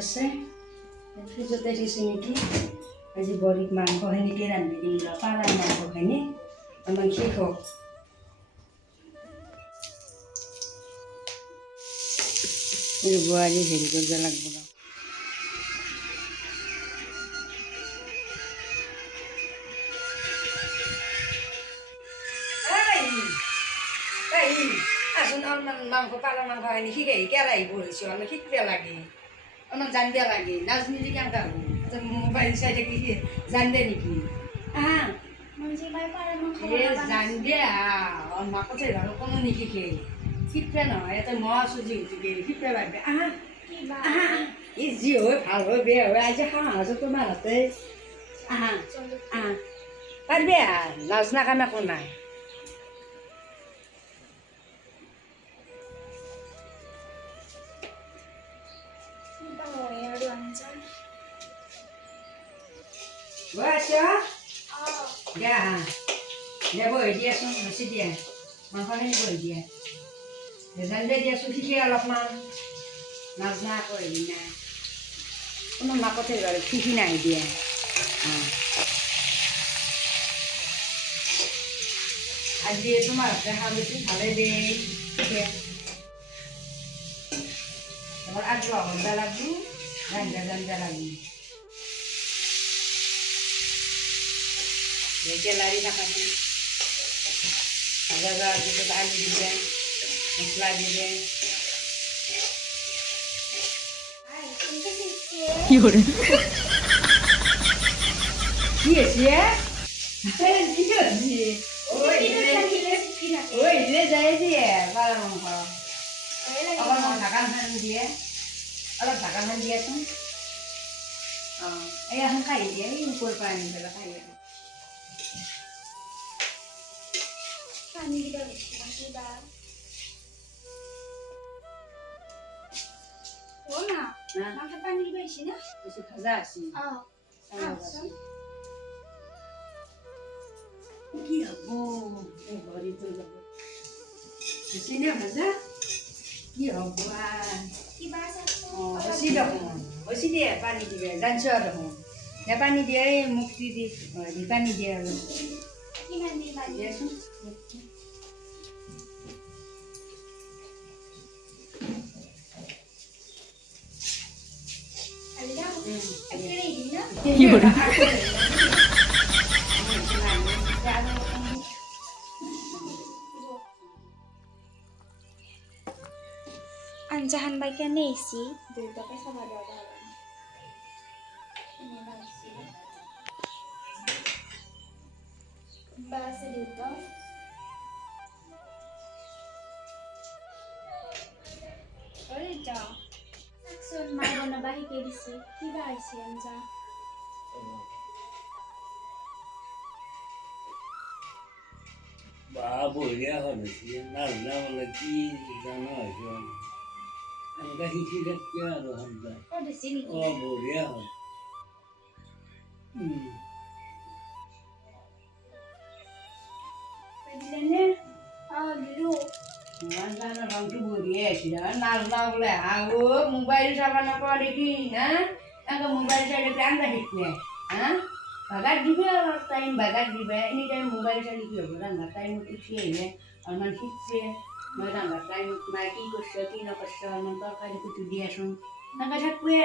আছে ফ্ৰিজতে দিছোঁ নেকি আজি বড়িত মাংসখিনিকে ৰান্ধি দিম ৰ পাৰাৰ মাংসখিনি আমাৰ শেষ হওক বোৱাৰী হেৰি কৰিব লাগিব ৰ আসুন অলপমান মাংস পাৰৰ মাংসখিনি শিকাই কেৰাহী বহিছোঁ অলপ শিকিব লাগে অলপ জানিব লাগে নাজনিলে কেনেকৈ হ'ব মোবাইল চাই থাকি জানিলে নেকি আহা জানিবে মাকতে ঘৰৰ কোনো নিশিকে শিকবে নহয় এটা মই আছোঁ যিহেতুকে শিকবে পাৰিবি আহা আহা ই যি হয় ভাল হয় বেয়া হয় আজি খাওঁ আছোঁ তোমাৰ হাতে আহা আহা পাৰিবি নাজনা কাম একো নাই দিয়া দিয়া বহি দিয়াচোন বেছি দিয়া মাংসখিনি বহি দিয়া জানিলে দিয়াচোন শিকি অলপমান নাজনা আকৌ হেৰি নাই কোনো মাকতে বাৰু শিকি নাই দিয়া আজি তোমাৰ হাতে খাওঁ বেছি ভালে দেই এবার আজবা হলদা লাগবো জানজা জানজা লাগবো লাড়ি থাকাতে ভাজা যাওয়ার দিকে আলু দিবেন মশলা দিবেন কি হরে কি আছে ওই রে যায় দিয়ে পারা মাংস আবার ঢাকান খান দিয়ে অলপ ঢাকান খান দিয়াচোন এই এখন খাই দিয়ে এই উপর পৰা আনি পেলাই খাই দিয়ে পানীকেইটা বেছি নাকি বা ও না মাংস পানী বেশি না বেশি ভাজা আছে কি হবো এই ঘড়ি তো যাব বেশি না ভাজা কি হবো কিবা বেশি দেখোন বেশি দিয়ে পানী দিবে জানছ দেখোন পানী দিয়ে মুক্তি দি পানী দিয়ে আৰু কিমান দি পানী দিয়াচোন আঞ্জাহান বাই কেনে আইছি দুইটাকে চাবা দেওয়া বাস দিত ওরে যা সাকসন মা বনাবা শিকে দিছে কিবা আইছে আঞ্জা বঢ়িয়া হ'ল নাজনা বোলে কি জানো এনেকৈ শিকি থাকিব আৰু সন্তান বঢ়িয়া হ'ল ৰংটো বঢ়িয়া আছিল নাজনা বোলে আহো মোবাইল চাব নাপাওঁ দেখি না এনেকৈ মোবাইল চাই দেখি আঞ্জা শিকোৱে হা বাগাত দিবে অলপ টাইম বাগাত দিবে এনি টাইম মোবাইল চালি কি হ'ব ৰান্ধাৰ টাইমত উঠি আহিলে অলপমান শিকছে মই ৰান্ধাৰ টাইমত নাই কি কৰিছ কি নকৰিছ অলপমান তৰকাৰী কুটি দিয়াচোন এনেকৈ থাকোৱে